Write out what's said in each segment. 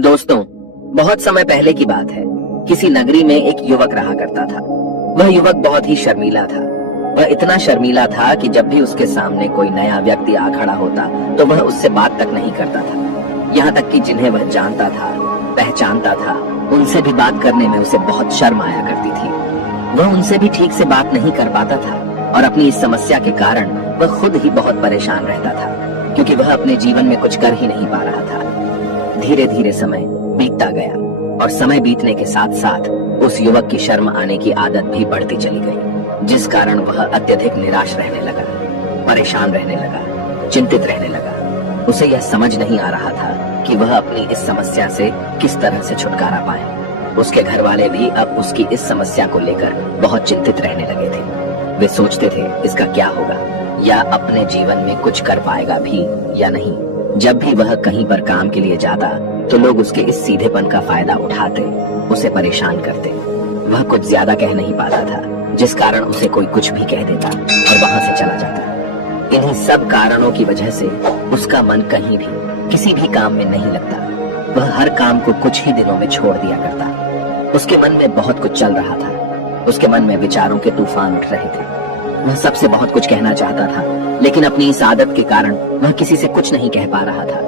दोस्तों, बहुत समय पहले की बात है। किसी नगरी में एक युवक रहा करता था। वह युवक बहुत ही शर्मीला था। वह इतना शर्मीला था कि जब भी उसके सामने कोई नया व्यक्ति आ खड़ा होता तो वह उससे बात तक नहीं करता था। यहाँ तक कि जिन्हें वह जानता था, पहचानता था, उनसे भी बात करने में उसे बहुत शर्म आया करती थी। वह उनसे भी ठीक से बात नहीं कर पाता था और अपनी इस समस्या के कारण वह खुद ही बहुत परेशान रहता था, क्योंकि वह अपने जीवन में कुछ कर ही नहीं पा रहा था। धीरे धीरे समय बीतता गया और समय बीतने के साथ साथ उस युवक की शर्म आने की आदत भी बढ़ती चली गई, जिस कारण वह अत्यधिक निराश रहने लगा, परेशान रहने लगा, चिंतित रहने लगा। उसे यह समझ नहीं आ रहा था कि वह अपनी इस समस्या से किस तरह से छुटकारा पाए। उसके घर वाले भी अब उसकी इस समस्या को लेकर बहुत चिंतित रहने लगे थे। वे सोचते थे इसका क्या होगा, या अपने जीवन में कुछ कर पाएगा भी या नहीं। जब भी वह कहीं पर काम के लिए जाता तो लोग उसके इस सीधेपन का फायदा उठाते, उसे परेशान करते। वह कुछ ज्यादा कह नहीं पाता था, जिस कारण उसे कोई कुछ भी कह देता और वहां से चला जाता। इन्हीं सब कारणों की वजह से उसका मन कहीं भी किसी भी काम में नहीं लगता। वह हर काम को कुछ ही दिनों में छोड़ दिया करता। उसके मन में बहुत कुछ चल रहा था। उसके मन में विचारों के तूफान उठ रहे थे। वह सबसे बहुत कुछ कहना चाहता था, लेकिन अपनी इस आदत के कारण वह किसी से कुछ नहीं कह पा रहा था।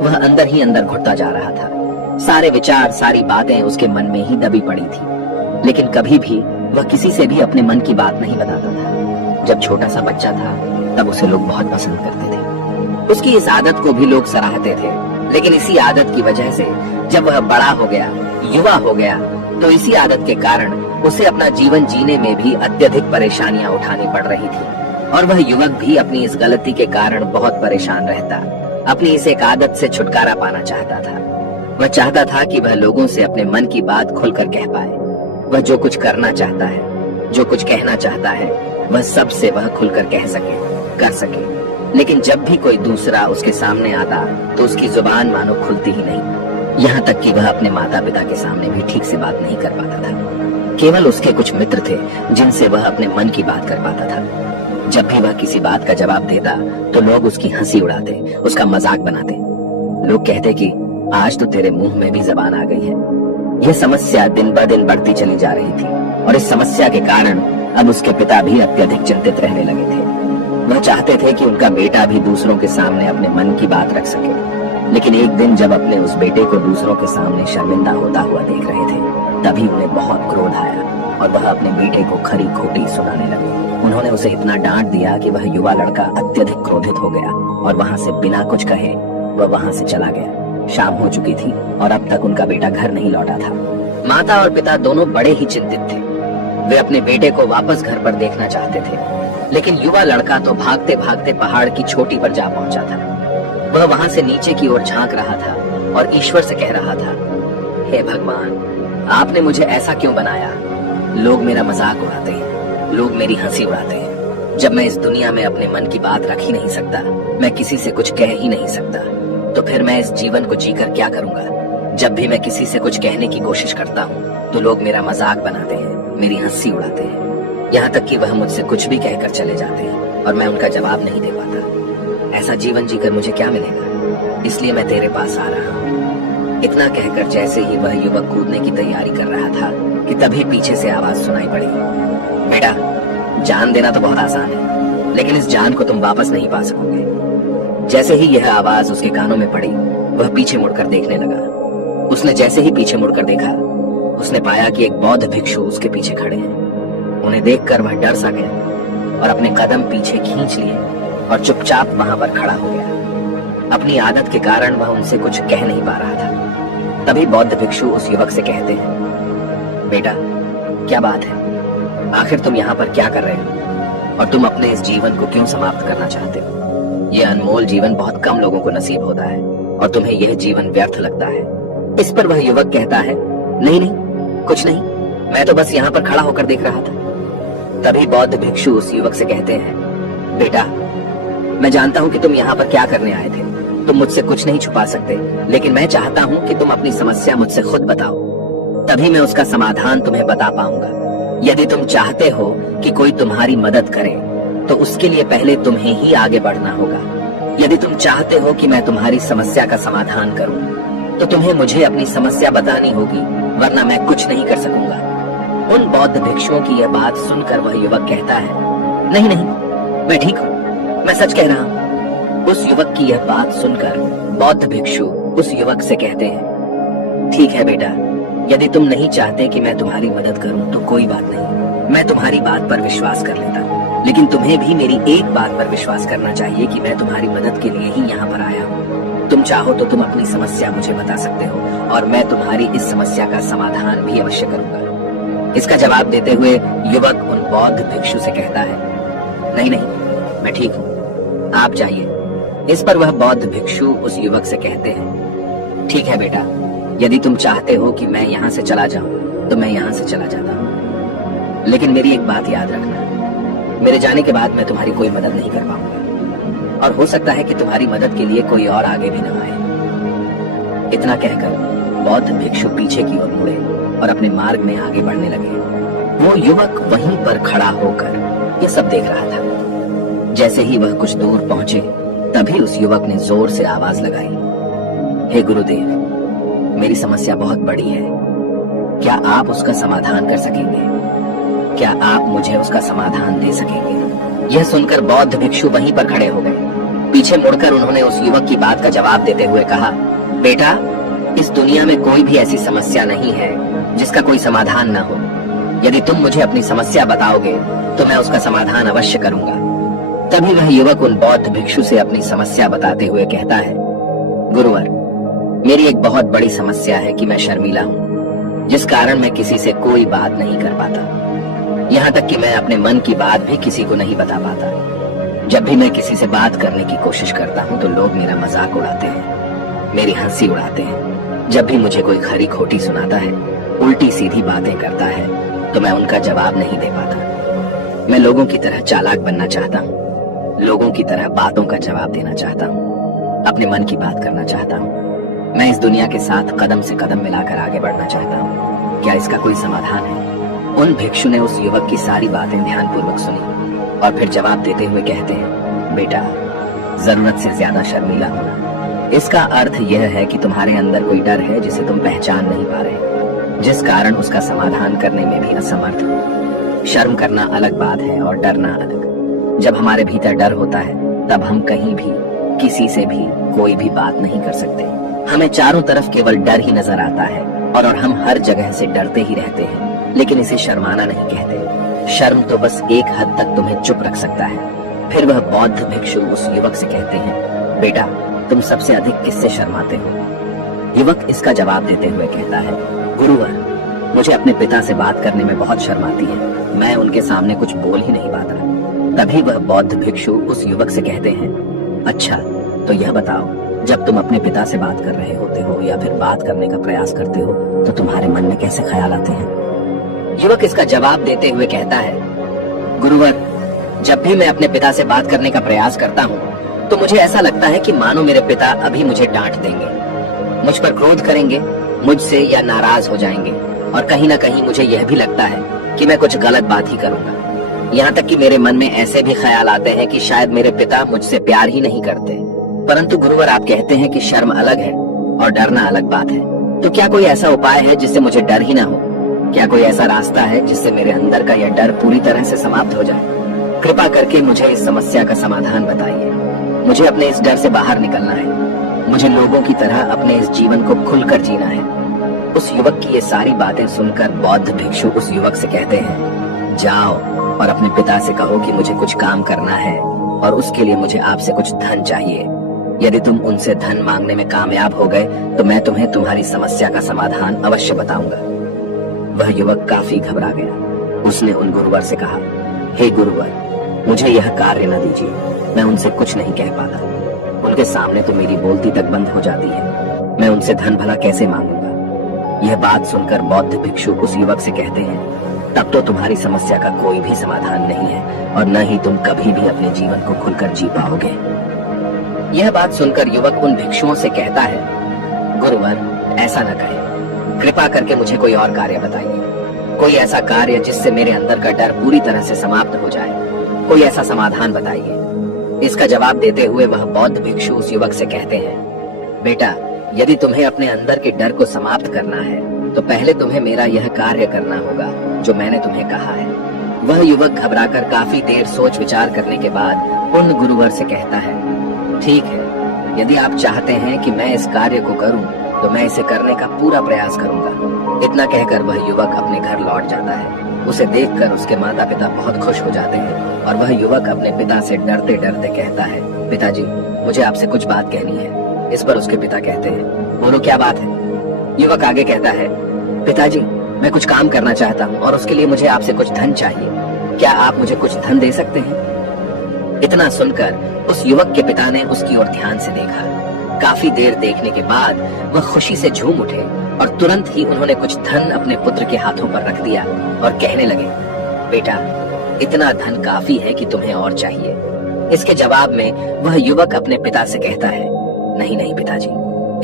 वह अंदर ही अंदर घुटता जा रहा था। सारे विचार, सारी बातें उसके मन में ही दबी पड़ी थी, लेकिन कभी भी वह किसी से भी अपने मन की बात नहीं बताता था। जब छोटा सा बच्चा था तब उसे लोग बहुत पसंद करते थे। उसकी इस आदत को भी लोग सराहते थे, लेकिन इसी आदत की वजह से जब वह बड़ा हो गया, युवा हो गया, तो इसी आदत के कारण उसे अपना जीवन जीने में भी अत्यधिक परेशानियां उठानी पड़ रही थी। और वह युवक भी अपनी इस गलती के कारण बहुत परेशान रहता। अपनी इस एक आदत से छुटकारा पाना चाहता था। वह चाहता था कि वह लोगों से अपने मन की बात खुलकर कह पाए। वह जो कुछ करना चाहता है, जो कुछ कहना चाहता है, वह सबसे वह खुलकर कह सके, कर सके। लेकिन जब भी कोई दूसरा उसके सामने आता तो उसकी जुबान मानो खुलती ही नहीं। यहाँ तक कि वह अपने माता पिता के सामने भी ठीक से बात नहीं कर पाता था। केवल उसके कुछ मित्र थे जिनसे वह अपने मन की बात कर पाता था। जब भी वह किसी बात का जवाब देता तो लोग उसकी हंसी उड़ाते, उसका मजाक बनाते। लोग कहते कि आज तो तेरे मुंह में भी जबान आ गई है। यह समस्या दिन ब दिन बढ़ती चली जा रही थी और इस समस्या के कारण अब उसके पिता भी अत्यधिक चिंतित रहने लगे थे। वह चाहते थे कि उनका बेटा भी दूसरों के सामने अपने मन की बात रख सके, लेकिन एक दिन जब अपने उस बेटे को दूसरों के सामने शर्मिंदा होता हुआ देख रहे थे, तभी उन्हें बहुत क्रोध आया और वह अपने बेटे को खरी खोटी सुनाने लगे। उन्होंने उसे इतना डांट दिया कि वह युवा लड़का अत्यधिक क्रोधित हो गया और वहां से बिना कुछ कहे वह वहां से चला गया। शाम हो चुकी थी और अब तक उनका बेटा घर नहीं लौटा था। माता और पिता दोनों बड़े ही चिंतित थे। वे अपने बेटे को वापस घर पर देखना चाहते थे, लेकिन युवा लड़का तो भागते भागते पहाड़ की चोटी पर जा पहुंचा था। वह वहां से नीचे की ओर झांक रहा था और ईश्वर से कह रहा था, हे भगवान, आपने मुझे ऐसा क्यों बनाया? लोग मेरा मजाक उड़ाते हैं, लोग मेरी हंसी उड़ाते हैं। जब मैं इस दुनिया में अपने मन की बात रख ही नहीं सकता, मैं किसी से कुछ कह ही नहीं सकता, तो फिर मैं इस जीवन को जीकर क्या करूंगा? जब भी मैं किसी से कुछ कहने की कोशिश करता हूँ तो लोग मेरा मजाक बनाते हैं, मेरी हंसी उड़ाते हैं। यहाँ तक कि वह मुझसे कुछ भी कहकर चले जाते हैं और मैं उनका जवाब नहीं दे पाता। ऐसा जीवन जीकर मुझे क्या मिलेगा? इसलिए मैं तेरे पास आ रहा हूँ। इतना कहकर जैसे ही वह युवक कूदने की तैयारी कर रहा था कि तभी पीछे से आवाज सुनाई पड़ी, बेटा, जान देना तो बहुत आसान है, लेकिन इस जान को तुम वापस नहीं पा सकोगे। जैसे ही यह आवाज उसके कानों में पड़ी, वह पीछे मुड़कर देखने लगा। उसने जैसे ही पीछे मुड़कर देखा, उसने पाया कि एक बौद्ध भिक्षु उसके पीछे खड़े हैं। उन्हें देखकर वह डर सा गया और अपने कदम पीछे खींच लिए और चुपचाप वहां पर खड़ा हो गया। अपनी आदत के कारण वह उनसे कुछ कह नहीं पा रहा था। तभी बौद्ध भिक्षु उस युवक से कहते हैं, बेटा, क्या बात है? आखिर तुम यहाँ पर क्या कर रहे हो और तुम अपने इस जीवन को क्यों समाप्त करना चाहते हो? यह अनमोल जीवन बहुत कम लोगों को नसीब होता है और तुम्हें यह जीवन व्यर्थ लगता है। इस पर वह युवक कहता है, नहीं नहीं, कुछ नहीं, मैं तो बस यहाँ पर खड़ा होकर देख रहा था। तभी बौद्ध भिक्षु उस युवक से कहते हैं, बेटा, मैं जानता हूँ कि तुम यहाँ पर क्या करने आए थे। तुम मुझसे कुछ नहीं छुपा सकते, लेकिन मैं चाहता हूँ कि तुम अपनी समस्या मुझसे खुद बताओ, तभी मैं उसका समाधान तुम्हें बता पाऊंगा। यदि तुम चाहते हो कि कोई तुम्हारी मदद करे, तो उसके लिए पहले तुम्हें ही आगे बढ़ना होगा। यदि तुम चाहते हो कि मैं तुम्हारी समस्या का समाधान करूं, तो तुम्हें मुझे अपनी समस्या बतानी होगी, वरना मैं कुछ नहीं कर सकूंगा। उन बौद्ध भिक्षुओं की यह बात सुनकर वह युवक कहता है, नहीं नहीं, मैं ठीक हूँ, मैं सच कह रहा हूँ। उस युवक की यह बात सुनकर बौद्ध भिक्षु उस युवक से कहते हैं, ठीक है बेटा, यदि तुम नहीं चाहते कि मैं तुम्हारी मदद करूं तो कोई बात नहीं, मैं तुम्हारी बात पर विश्वास कर लेता हूँ। लेकिन तुम्हें भी मेरी एक बात पर विश्वास करना चाहिए कि मैं तुम्हारी मदद के लिए ही यहाँ पर आया हूँ। तुम चाहो तो तुम अपनी समस्या मुझे बता सकते हो और मैं तुम्हारी इस समस्या का समाधान भी अवश्य करूंगा। इसका जवाब देते हुए युवक उन बौद्ध भिक्षु से कहता है, नहीं नहीं, मैं ठीक हूँ, आप जाइए। इस पर वह बौद्ध भिक्षु उस युवक से कहते हैं, ठीक है बेटा, यदि तुम चाहते हो कि मैं यहाँ से चला जाऊं तो मैं यहाँ से चला जाता हूँ, लेकिन मेरी एक बात याद रखना, मेरे जाने के बाद मैं तुम्हारी कोई मदद नहीं कर पाऊंगा और हो सकता है कि तुम्हारी मदद के लिए कोई और आगे भी न आए। इतना कहकर बौद्ध भिक्षु पीछे की ओर मुड़े और अपने मार्ग में आगे बढ़ने लगे। वो युवक वहीं पर खड़ा होकर यह सब देख रहा था। जैसे ही वह कुछ दूर पहुंचे तभी उस युवक ने जोर से आवाज लगाई, हे गुरुदेव, मेरी समस्या बहुत बड़ी है, क्या आप उसका समाधान कर सकेंगे? क्या आप मुझे उसका समाधान दे सकेंगे? यह सुनकर बौद्ध भिक्षु वहीं पर खड़े हो गए। पीछे मुड़कर उन्होंने उस युवक की बात का जवाब देते हुए कहा, बेटा, इस दुनिया में कोई भी ऐसी समस्या नहीं है जिसका कोई समाधान न हो। यदि तुम मुझे अपनी समस्या बताओगे तो मैं उसका समाधान अवश्य करूंगा। तभी वह युवक उन बौद्ध भिक्षु से अपनी समस्या बताते हुए कहता है, गुरुवर, मेरी एक बहुत बड़ी समस्या है कि मैं शर्मीला हूँ, जिस कारण मैं किसी से कोई बात नहीं कर पाता। यहाँ तक कि मैं अपने मन की बात भी किसी को नहीं बता पाता। जब भी मैं किसी से बात करने की कोशिश करता हूँ तो लोग मेरा मजाक उड़ाते हैं, मेरी हंसी उड़ाते हैं। जब भी मुझे कोई खरी खोटी सुनाता है, उल्टी सीधी बातें करता है, तो मैं उनका जवाब नहीं दे पाता। मैं लोगों की तरह चालाक बनना चाहता हूँ, लोगों की तरह बातों का जवाब देना चाहता हूँ, अपने मन की बात करना चाहता हूँ। मैं इस दुनिया के साथ कदम से कदम मिलाकर आगे बढ़ना चाहता हूँ। क्या इसका कोई समाधान है? उन भिक्षु ने उस युवक की सारी बातें ध्यानपूर्वक सुनी और फिर जवाब देते हुए कहते हैं, बेटा, जरूरत से ज्यादा शर्मीला होना, इसका अर्थ यह है कि तुम्हारे अंदर कोई डर है जिसे तुम पहचान नहीं पा रहे, जिस कारण उसका समाधान करने में भी असमर्थ हो। शर्म करना अलग बात है और डरना अलग। जब हमारे भीतर डर होता है तब हम कहीं भी किसी से भी कोई भी बात नहीं कर सकते। हमें चारों तरफ केवल डर ही नजर आता है और हम हर जगह से डरते ही रहते हैं, लेकिन इसे शर्माना नहीं कहते। शर्म तो बस एक हद तक तुम्हें चुप रख सकता है। फिर वह बौद्ध भिक्षु उस युवक से कहते हैं, बेटा, तुम सबसे अधिक किससे शर्माते हो? युवक इसका जवाब देते हुए कहता है, गुरुवर, मुझे अपने पिता से बात करने में बहुत शर्म आती है, मैं उनके सामने कुछ बोल ही नहीं पाता। तभी वह बौद्ध भिक्षु उस युवक से कहते हैं, अच्छा, तो यह बताओ, जब तुम अपने पिता से बात कर रहे होते हो या फिर बात करने का प्रयास करते हो तो तुम्हारे मन में कैसे ख्याल आते हैं? युवक इसका जवाब देते हुए कहता है, गुरुवर, जब भी मैं अपने पिता से बात करने का प्रयास करता हूँ तो मुझे ऐसा लगता है कि मानो मेरे पिता अभी मुझे डांट देंगे, मुझ पर क्रोध करेंगे, मुझसे या नाराज हो जाएंगे, और कहीं ना कहीं मुझे यह भी लगता है कि मैं कुछ गलत बात ही करूंगा। यहाँ तक कि मेरे मन में ऐसे भी ख्याल आते हैं कि शायद मेरे पिता मुझसे प्यार ही नहीं करते। परंतु गुरुवर, आप कहते हैं कि शर्म अलग है और डरना अलग बात है, तो क्या कोई ऐसा उपाय है जिससे मुझे डर ही ना हो? क्या कोई ऐसा रास्ता है जिससे मेरे अंदर का यह डर पूरी तरह से समाप्त हो जाए? कृपा करके मुझे इस समस्या का समाधान बताइए। मुझे अपने इस डर से बाहर निकलना है, मुझे लोगों की तरह अपने इस जीवन को खुलकर जीना है। उस युवक की ये सारी बातें सुनकर बौद्ध भिक्षु उस युवक से कहते हैं, जाओ और अपने पिता से कहो कि मुझे कुछ काम करना है और उसके लिए मुझे आपसे कुछ धन चाहिए। यदि तुम उनसे धन मांगने में कामयाब हो गए तो मैं तुम्हें तुम्हारी समस्या का समाधान अवश्य बताऊंगा। वह युवक काफी घबरा गया। उसने उन गुरुवर से कहा, हे गुरुवर, मुझे यह कार्य न दीजिए, मैं उनसे कुछ नहीं कह पाता। उनके सामने तो मेरी बोलती तक बंद हो जाती है, मैं उनसे धन भला कैसे मांगूंगा? यह बात सुनकर बौद्ध भिक्षु उस युवक से कहते हैं, तब तो तुम्हारी समस्या का कोई भी समाधान नहीं है और न ही तुम कभी भी अपने जीवन को खुलकर जी पाओगे। यह बात सुनकर युवक उन भिक्षुओं से कहता है, गुरुवर, ऐसा न कहें, कृपा करके मुझे कोई और कार्य बताइए, कोई ऐसा कार्य जिससे मेरे अंदर का डर पूरी तरह से समाप्त हो जाए, कोई ऐसा समाधान बताइए। इसका जवाब देते हुए वह बौद्ध भिक्षु उस युवक से कहते हैं, बेटा, यदि तुम्हें अपने अंदर के डर को समाप्त करना है तो पहले तुम्हें मेरा यह कार्य करना होगा जो मैंने तुम्हें कहा है। वह युवक घबराकर काफी देर सोच विचार करने के बाद उन गुरुवर से कहता है, ठीक है, यदि आप चाहते हैं कि मैं इस कार्य को करूं तो मैं इसे करने का पूरा प्रयास करूंगा। इतना कहकर वह युवक अपने घर लौट जाता है। उसे देखकर उसके माता पिता बहुत खुश हो जाते हैं और वह युवक अपने पिता से डरते डरते कहता है, पिताजी, मुझे आपसे कुछ बात कहनी है। इस पर उसके पिता कहते हैं, बोलो क्या बात है। युवक आगे कहता है, पिताजी, मैं कुछ काम करना चाहता हूँ और उसके लिए मुझे आपसे कुछ धन चाहिए। क्या आप मुझे कुछ धन दे सकते हैं? इतना सुनकर उस युवक के पिता ने उसकी ओर ध्यान से देखा। काफी देर देखने के बाद वह खुशी से झूम उठे और तुरंत ही उन्होंने कुछ धन अपने पुत्र के हाथों पर रख दिया और कहने लगे, बेटा, इतना धन काफी है कि तुम्हें और चाहिए। इसके जवाब में वह युवक अपने पिता से कहता है, नहीं नहीं पिताजी,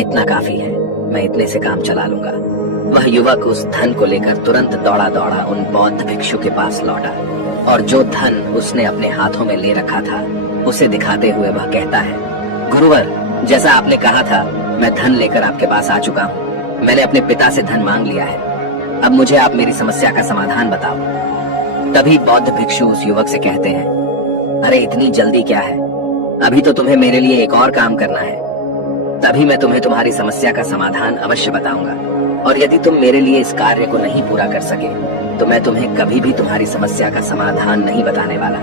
इतना काफी है, मैं इतने से काम चला लूंगा। वह युवक उस धन को लेकर तुरंत दौड़ा दौड़ा उन बौद्ध भिक्षु के पास लौटा और जो धन उसने अपने हाथों में ले रखा था उसे दिखाते हुए वह कहता है, गुरुवर, जैसा आपने कहा था, मैं धन लेकर आपके पास आ चुका हूँ। मैंने अपने पिता से धन मांग लिया है। अब मुझे आप मेरी समस्या का समाधान बताओ। तभी बौद्ध भिक्षु उस युवक से कहते हैं, अरे इतनी जल्दी क्या है, अभी तो तुम्हें मेरे लिए एक और काम करना है, तभी मैं तुम्हें तुम्हारी समस्या का समाधान अवश्य बताऊंगा। और यदि तुम मेरे लिए इस कार्य को नहीं पूरा कर सके तो मैं तुम्हें कभी भी तुम्हारी समस्या का समाधान नहीं बताने वाला।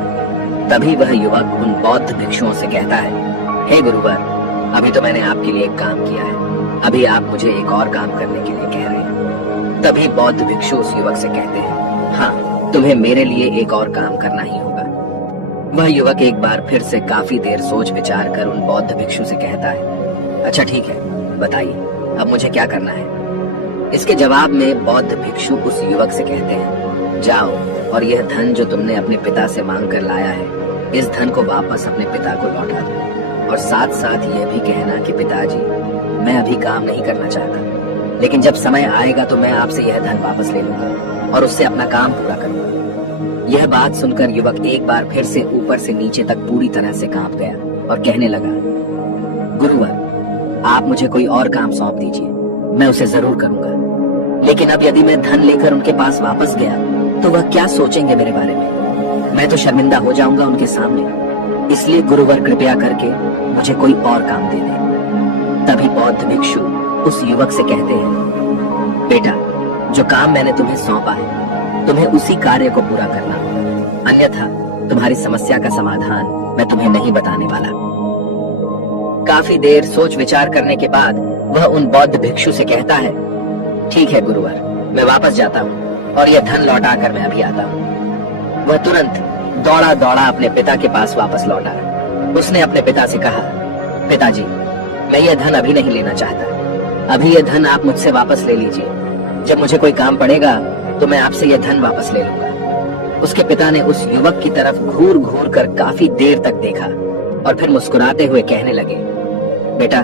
तभी वह युवक उन बौद्ध भिक्षुओं से कहता है, हे गुरुवर, अभी तो मैंने आपके लिए एक काम किया है, अभी आप मुझे एक और काम करने के लिए कह रहे हैं। तभी बौद्ध भिक्षु उस युवक से कहते हैं, हाँ, तुम्हें मेरे लिए एक और काम करना ही होगा। वह युवक एक बार फिर से काफी देर सोच विचार कर उन बौद्ध भिक्षु से कहता है, अच्छा ठीक है, बताइए अब मुझे क्या करना है। इसके जवाब में बौद्ध भिक्षु उस युवक से कहते हैं, जाओ और यह धन जो तुमने अपने पिता से मांग कर लाया है, इस धन को वापस अपने पिता को लौटा दो और साथ साथ यह भी कहना कि पिताजी, मैं अभी काम नहीं करना चाहता, लेकिन जब समय आएगा तो मैं आपसे यह धन वापस ले लूंगा और उससे अपना काम पूरा करूंगा। यह बात सुनकर युवक एक बार फिर से ऊपर से नीचे तक पूरी तरह से कांप गया और कहने लगा, गुरुवर, आप मुझे कोई और काम सौंप दीजिए, मैं उसे जरूर करूंगा। लेकिन अब यदि मैं धन लेकर उनके पास वापस गया तो वह क्या सोचेंगे मेरे बारे में? मैं तो शर्मिंदा हो जाऊंगा उनके सामने। इसलिए गुरुवर, कृपया करके मुझे कोई और काम दे दे। तभी बौद्ध भिक्षु उस युवक से कहते हैं, बेटा, जो काम मैंने तुम्हें सौंपा है, तुम्हें उसी कार्य को पूरा करना होगा, अन्यथा तुम्हारी समस्या का समाधान मैं तुम्हें नहीं बताने वाला। काफी देर सोच विचार करने के बाद वह उन बौद्ध भिक्षु से कहता है, ठीक है गुरुवर, मैं वापस जाता हूँ और यह धन लौटा कर मैं अभी आता हूँ। वह तुरंत दौड़ा दौड़ा अपने पिता के पास वापस लौटा। उसने अपने पिता से कहा, पिताजी, मैं यह धन अभी नहीं लेना चाहता, अभी यह धन आप मुझसे वापस ले लीजिए। जब मुझे कोई काम पड़ेगा तो मैं आपसे यह धन वापस ले लूंगा। उसके पिता ने उस युवक की तरफ घूर घूर कर काफी देर तक देखा और फिर मुस्कुराते हुए कहने लगे, बेटा,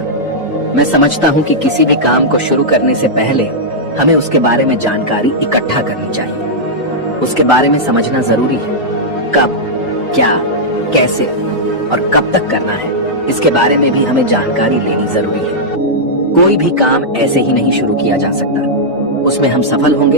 मैं समझता हूँ कि किसी भी काम को शुरू करने से पहले हमें उसके बारे में जानकारी इकट्ठा करनी चाहिए। उसके बारे में समझना जरूरी है। कब, क्या, कैसे और कब तक करना है, इसके बारे में भी हमें जानकारी लेनी जरूरी है। कोई भी काम ऐसे ही नहीं शुरू किया जा सकता। उसमें हम सफल होंगे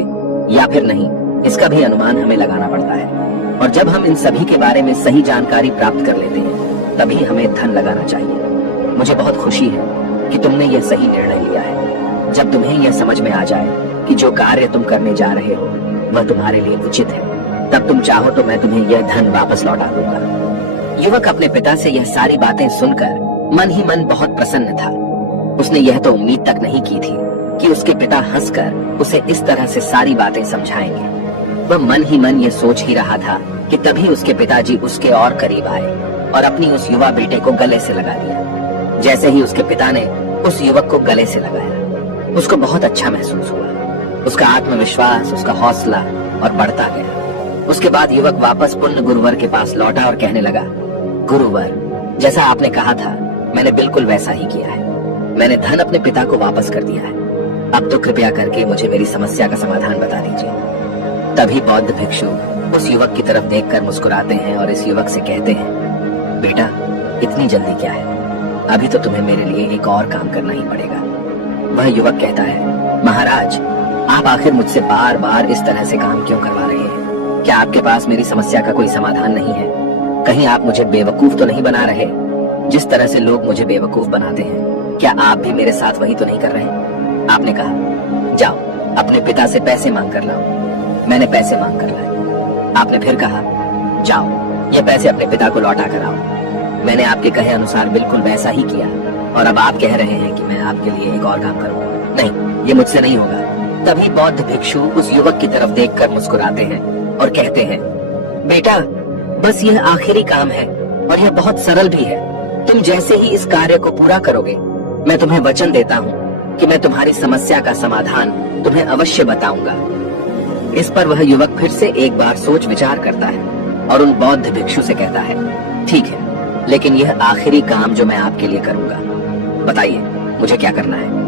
या फिर नहीं, इसका भी अनुमान हमें लगाना पड़ता है। और जब हम इन सभी के बारे में सही जानकारी प्राप्त कर लेते हैं, तभी हमें धन लगाना चाहिए। मुझे बहुत खुशी है कि तुमने यह सही निर्णय लिया है। जब तुम्हें यह समझ में आ जाए कि जो कार्य तुम करने जा रहे हो वह तुम्हारे लिए उचित है, तब तुम चाहो तो मैं तुम्हें यह धन वापस लौटा दूंगा। युवक अपने पिता से यह सारी बातें सुनकर मन ही मन बहुत प्रसन्न था। उसने यह तो उम्मीद तक नहीं की थी कि उसके पिता हंसकर उसे इस तरह से सारी बातें समझाएंगे। वह मन ही मन यह सोच ही रहा था कि तभी उसके पिताजी उसके और करीब आए और अपनी उस युवा बेटे को गले से लगा लिया। जैसे ही उसके पिता ने उस युवक को गले से लगाया, उसको बहुत अच्छा महसूस हुआ। उसका आत्मविश्वास, उसका हौसला और बढ़ता गया। उसके बाद युवक वापस पुण्य गुरुवर के पास लौटा और कहने लगा, गुरुवर, जैसा आपने कहा था मैंने बिल्कुल वैसा ही किया है। मैंने धन अपने पिता को वापस कर दिया है। अब तो कृपया करके मुझे मेरी समस्या का समाधान बता दीजिए। तभी बौद्ध भिक्षु उस युवक की तरफ देखकर मुस्कुराते हैं और इस युवक से कहते हैं, बेटा, इतनी जल्दी क्या है, अभी तो तुम्हें मेरे लिए एक और काम करना ही पड़ेगा। वह युवक कहता है, महाराज, आप आखिर मुझसे बार बार इस तरह से काम क्यों करवा रहे हैं? क्या आपके पास मेरी समस्या का कोई समाधान नहीं है? कहीं आप मुझे बेवकूफ तो नहीं बना रहे? जिस तरह से लोग मुझे बेवकूफ बनाते हैं, क्या आप भी मेरे साथ वही तो नहीं कर रहे? आपने कहा, जाओ अपने पिता से पैसे मांग कर लाओ। मैंने पैसे मांग कर लाए। आपने फिर कहा, जाओ ये पैसे अपने पिता को लौटा कर आओ। मैंने आपके कहे अनुसार बिल्कुल वैसा ही किया, और अब आप कह रहे हैं कि मैं आपके लिए एक और काम करूं। नहीं, ये मुझसे नहीं होगा। तभी बौद्ध भिक्षु उस युवक की तरफ देखकर मुस्कुराते हैं और कहते हैं, बेटा, बस यह आखिरी काम है और यह बहुत सरल भी है। तुम जैसे ही इस कार्य को पूरा करोगे, मैं तुम्हें वचन देता हूँ कि मैं तुम्हारी समस्या का समाधान तुम्हें अवश्य बताऊंगा। इस पर वह युवक फिर से एक बार सोच विचार करता है और उन बौद्ध भिक्षु से कहता है, ठीक है, लेकिन यह आखिरी काम जो मैं आपके लिए करूंगा, बताइए मुझे क्या करना है?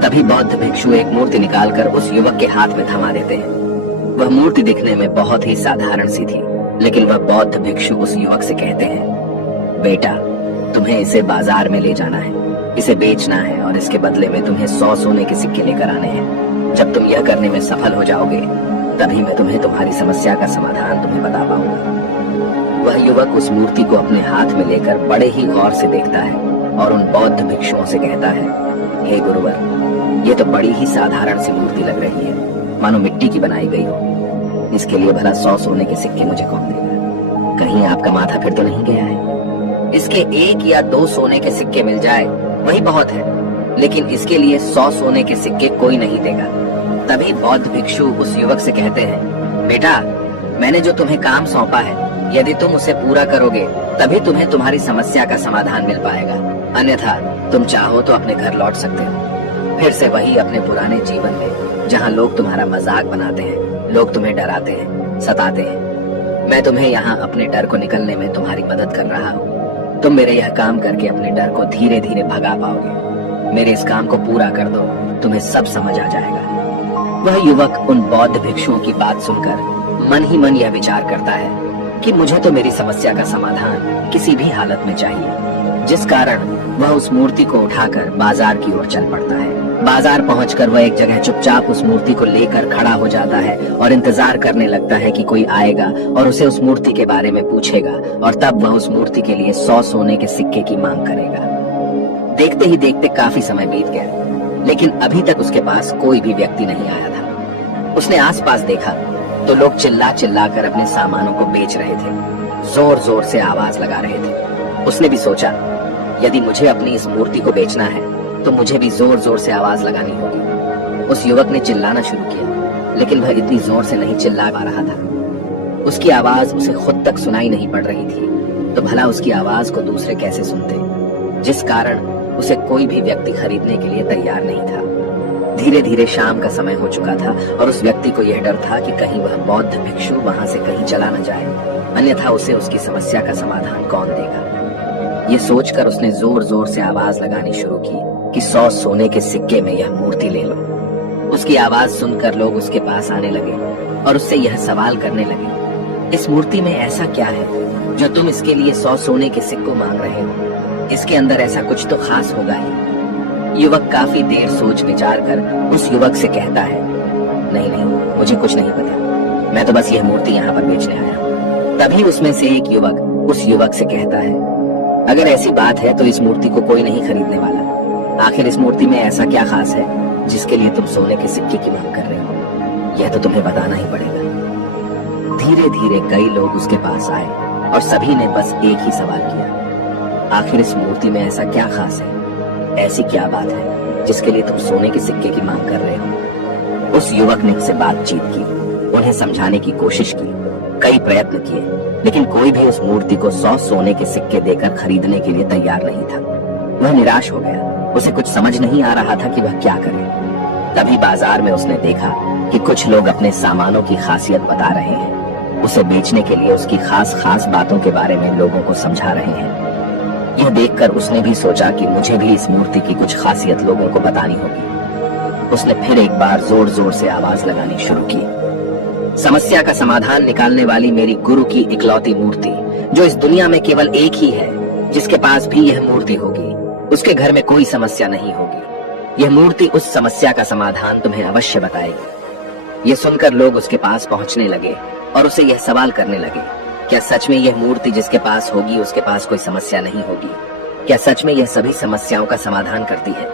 तभी बौद्ध भिक्षु एक मूर्ति निकालकर उस युवक के हाथ में थमा देते हैं। वह मूर्ति दिखने में बहुत ही साधारण सी थी, लेकिन वह बौद्ध भिक्षु उस युवक से कहते हैं, बेटा, तुम्हें इसे बाजार में ले जाना है, इसे बेचना है और इसके बदले में तुम्हें 100 सोने के सिक्के लेकर आने हैं। जब तुम यह करने में सफल हो जाओगे, तभी मैं तुम्हें तुम्हारी समस्या का समाधान तुम्हें बता पाऊंगा। वह युवक उस मूर्ति को अपने हाथ में लेकर बड़े ही गौर से देखता है और उन बौद्ध भिक्षुओं से कहता है, हे गुरुवर, ये तो बड़ी ही साधारण सी मूर्ति लग रही है, मानो मिट्टी की बनाई गई हो। इसके लिए भला 100 सोने के सिक्के मुझे कौन देगा? कहीं आपका माथा फिर तो नहीं गया है? इसके 1 या 2 सोने के सिक्के मिल जाए वही बहुत है, लेकिन इसके लिए 100 सोने के सिक्के कोई नहीं देगा। तभी बौद्ध भिक्षु उस युवक से कहते हैं, बेटा, मैंने जो तुम्हें काम सौंपा है, यदि तुम उसे पूरा करोगे तभी तुम्हें तुम्हारी समस्या का समाधान मिल पाएगा, अन्यथा तुम चाहो तो अपने घर लौट सकते हो, फिर से वही अपने पुराने जीवन में, जहाँ लोग तुम्हारा मजाक बनाते हैं, लोग तुम्हें डराते हैं, सताते हैं। मैं तुम्हें यहाँ अपने डर को निकलने में तुम्हारी मदद कर रहा हूँ। तुम मेरे यह काम करके अपने डर को धीरे धीरे भगा पाओगे। मेरे इस काम को पूरा कर दो, तुम्हें सब समझ आ जाएगा। वह युवक उन बौद्ध भिक्षुओं की बात सुनकर मन ही मन यह विचार करता है कि मुझे तो मेरी समस्या का समाधान किसी भी हालत में चाहिए, जिस कारण वह उस मूर्ति को उठाकर बाजार की ओर चल पड़ता है। बाजार पहुंचकर वह एक जगह चुपचाप उस मूर्ति को लेकर खड़ा हो जाता है और इंतजार करने लगता है कि कोई आएगा और उसे उस मूर्ति के बारे में पूछेगा, और तब वह उस मूर्ति के लिए 100 सोने के सिक्के की मांग करेगा। देखते ही देखते काफी समय बीत गया, लेकिन अभी तक उसके पास कोई भी व्यक्ति नहीं आया था। उसने आसपास देखा तो लोग चिल्ला चिल्ला कर अपने सामानों को बेच रहे थे, जोर जोर से आवाज लगा रहे थे। उसने भी सोचा, यदि मुझे अपनी इस मूर्ति को बेचना है तो मुझे भी जोर जोर से आवाज लगानी होगी। उस युवक ने चिल्लाना शुरू किया, लेकिन वह इतनी जोर से नहीं चिल्ला पा रहा था। उसकी आवाज उसे खुद तक सुनाई नहीं पड़ रही थी, तो भला उसकी आवाज को दूसरे कैसे सुनते, जिस कारण उसे कोई भी व्यक्ति खरीदने के लिए तैयार नहीं था। धीरे धीरे शाम का समय हो चुका था और उस व्यक्ति को यह डर था कि कहीं वह बौद्ध भिक्षु वहां से कहीं चला न जाए, अन्यथा उसे उसकी समस्या का समाधान कौन देगा। ये सोचकर उसने जोर जोर से आवाज लगानी शुरू की कि 100 सोने के सिक्के में यह मूर्ति ले लो। उसकी आवाज सुनकर लोग उसके पास आने लगे और उससे यह सवाल करने लगे, इस मूर्ति में ऐसा क्या है जो तुम इसके लिए 100 सोने के सिक्कों मांग रहे हो? इसके अंदर ऐसा कुछ तो खास होगा ही। युवक काफी देर सोच विचार कर उस युवक से कहता है, नहीं नहीं, मुझे कुछ नहीं पता, मैं तो बस यह मूर्ति यहाँ पर बेचने आया हूँ। तभी उसमें से एक युवक उस युवक से कहता है, अगर ऐसी बात है तो इस मूर्ति को कोई नहीं खरीदने वाला। आखिर इस मूर्ति में ऐसा क्या खास है जिसके लिए तुम सोने के सिक्के की मांग कर रहे हो? यह तो तुम्हें बताना ही पड़ेगा। धीरे धीरे कई लोग उसके पास आए और सभी ने बस एक ही सवाल किया, आखिर इस मूर्ति में ऐसा क्या खास है, ऐसी क्या बात है जिसके लिए तुम सोने के सिक्के की मांग कर रहे हो? उस युवक ने उससे बातचीत की, उन्हें समझाने की कोशिश की, कई प्रयत्न किए, लेकिन कोई भी उस मूर्ति को 100 सोने के सिक्के देकर खरीदने के लिए तैयार नहीं था। वह निराश हो गया, उसे कुछ समझ नहीं आ रहा था कि वह क्या करे। तभी बाजार में उसने देखा कि कुछ लोग अपने सामानों की खासियत बता रहे हैं, उसे बेचने के लिए उसकी खास खास बातों के बारे में लोगों को समझा रहे हैं। यह देखकर उसने भी सोचा कि मुझे भी इस मूर्ति की कुछ खासियत लोगों को बतानी होगी। उसने फिर एक बार जोर जोर से आवाज लगानी शुरू की, समस्या का समाधान निकालने वाली मेरी गुरु की इकलौती मूर्ति, जो इस दुनिया में केवल एक ही है, जिसके पास भी यह मूर्ति होगी उसके घर में कोई समस्या नहीं होगी। यह मूर्ति उस समस्या का समाधान तुम्हें अवश्य बताएगी। यह सुनकर लोग उसके पास पहुंचने लगे और उसे यह सवाल करने लगे, क्या सच में यह मूर्ति जिसके पास होगी उसके पास कोई समस्या नहीं होगी? क्या सच में यह सभी समस्याओं का समाधान करती है?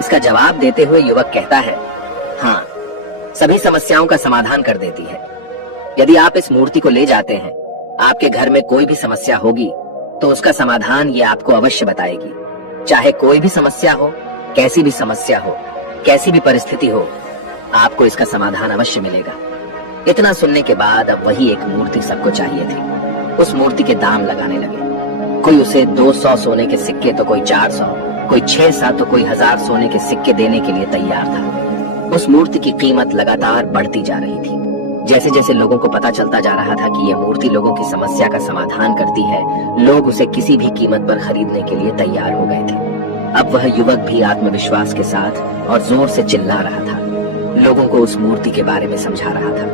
इसका जवाब देते हुए युवक कहता है, हाँ, सभी समस्याओं का समाधान कर देती है। यदि आप इस मूर्ति को ले जाते हैं, आपके घर में कोई भी समस्या होगी तो उसका समाधान ये आपको अवश्य बताएगी। चाहे कोई भी समस्या हो, कैसी भी समस्या हो, कैसी भी परिस्थिति हो, आपको इसका समाधान अवश्य मिलेगा। इतना सुनने के बाद अब वही एक मूर्ति सबको चाहिए थी। उस मूर्ति के दाम लगाने लगे। कोई उसे 200 सोने के सिक्के तो कोई 400, कोई 600 तो कोई 1000 सोने के सिक्के देने के लिए तैयार था। उस मूर्ति की कीमत लगातार बढ़ती जा रही थी। जैसे जैसे लोगों को पता चलता जा रहा था कि यह मूर्ति लोगों की समस्या का समाधान करती है, लोग उसे किसी भी कीमत पर खरीदने के लिए तैयार हो गए थे। अब वह युवक भी आत्मविश्वास के साथ और जोर से चिल्ला रहा था, लोगों को उस मूर्ति के बारे में समझा रहा था,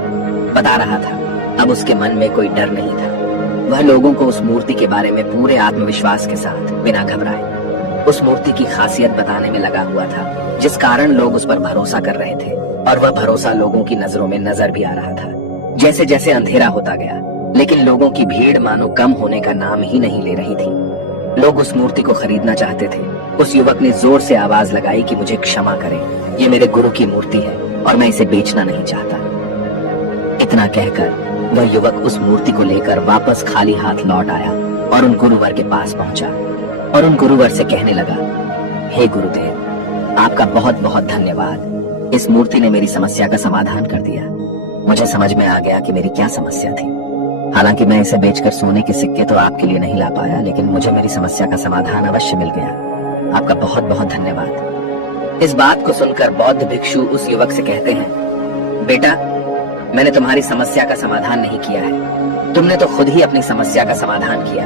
बता रहा था। अब उसके मन में कोई डर नहीं था। वह लोगों को उस मूर्ति के बारे में पूरे आत्मविश्वास के साथ बिना घबराए उस मूर्ति की खासियत बताने में लगा हुआ था, जिस कारण लोग उस पर भरोसा कर रहे थे और वह भरोसा लोगों की नजरों में नजर भी आ रहा था। जैसे जैसे अंधेरा होता गया, लेकिन लोगों की भीड़ मानो कम होने का नाम ही नहीं ले रही थी। लोग उस मूर्ति को खरीदना चाहते थे। उस युवक ने जोर से आवाज लगाई कि मुझे क्षमा करें, ये मेरे गुरु की मूर्ति है और मैं इसे बेचना नहीं चाहता। इतना कहकर वह युवक उस मूर्ति को लेकर वापस खाली हाथ लौट आया और उन गुरुवर के पास पहुंचा और उन गुरुवर से कहने लगा, हे गुरुदेव, आपका बहुत बहुत धन्यवाद। इस मूर्ति ने मेरी समस्या का समाधान कर दिया। मुझे समझ में आ गया कि मेरी क्या समस्या थी। हालांकि मैं इसे बेचकर सोने के सिक्के तो आपके लिए नहीं ला पाया, लेकिन मुझे मेरी समस्या का समाधान अवश्य मिल गया। आपका बहुत बहुत धन्यवाद। इस बात को सुनकर बौद्ध भिक्षु उस युवक से कहते हैं, बेटा, मैंने तुम्हारी समस्या का समाधान नहीं किया है, तुमने तो खुद ही अपनी समस्या का समाधान किया।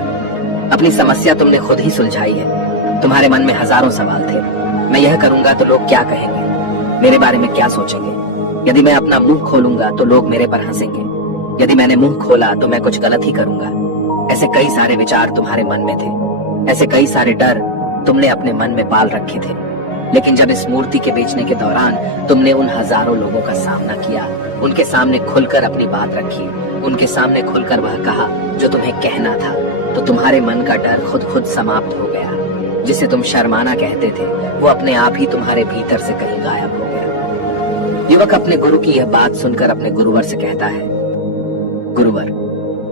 अपनी समस्या तुमने खुद ही सुलझाई है। तुम्हारे मन में हजारों सवाल थे। मैं यह करूंगा तो लोग क्या कहेंगे, मेरे बारे में क्या सोचेंगे? यदि मैं अपना मुंह खोलूंगा तो लोग मेरे पर हंसेंगे। यदि मैंने मुंह खोला तो मैं कुछ गलत ही करूंगा। ऐसे कई सारे विचार तुम्हारे मन में थे, ऐसे कई सारे डर तुमने अपने मन में पाल रखे थे। लेकिन जब इस मूर्ति के बेचने के दौरान तुमने उन हजारों लोगों का सामना किया, उनके सामने खुलकर अपनी बात रखी, उनके सामने खुलकर वह कहा जो तुम्हें कहना था, तो तुम्हारे मन का डर खुद समाप्त हो गया। जिसे तुम शर्माना कहते थे, वो अपने आप ही तुम्हारे भीतर से कहीं गायब हो गया। युवक अपने गुरु की यह बात सुनकर अपने गुरुवर से कहता है, गुरुवर,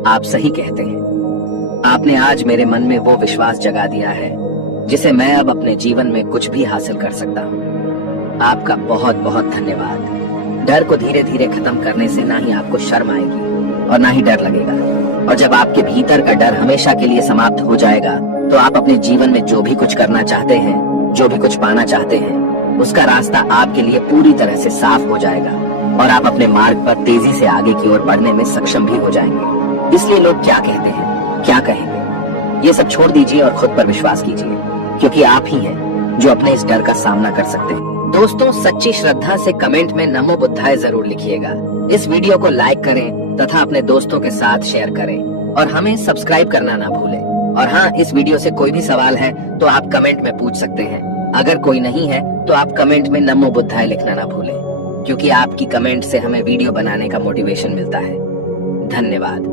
आप सही कहते हैं। आपने आज मेरे मन में वो विश्वास जगा दिया है जिसे मैं अब अपने जीवन में कुछ भी हासिल कर सकता हूँ। आपका बहुत बहुत धन्यवाद। डर को धीरे धीरे खत्म करने से ना ही आपको शर्म आएगी और ना ही डर लगेगा। और जब आपके भीतर का डर हमेशा के लिए समाप्त हो जाएगा, तो आप अपने जीवन में जो भी कुछ करना चाहते हैं, जो भी कुछ पाना चाहते हैं, उसका रास्ता आपके लिए पूरी तरह से साफ हो जाएगा और आप अपने मार्ग पर तेजी से आगे की ओर बढ़ने में सक्षम भी हो जाएंगे। इसलिए लोग क्या कहते हैं, क्या कहेंगे, ये सब छोड़ दीजिए और खुद पर विश्वास कीजिए, क्योंकि आप ही हैं जो अपने इस डर का सामना कर सकते हैं। दोस्तों, सच्ची श्रद्धा से कमेंट में नमो बुद्धाय जरूर लिखिएगा। इस वीडियो को लाइक करें तथा अपने दोस्तों के साथ शेयर करें और हमें सब्सक्राइब करना ना भूलें। और हाँ, इस वीडियो से कोई भी सवाल है तो आप कमेंट में पूछ सकते हैं। अगर कोई नहीं है तो आप कमेंट में नमो बुद्धाय लिखना ना भूलें, क्योंकि आपकी कमेंट से हमें वीडियो बनाने का मोटिवेशन मिलता है। धन्यवाद।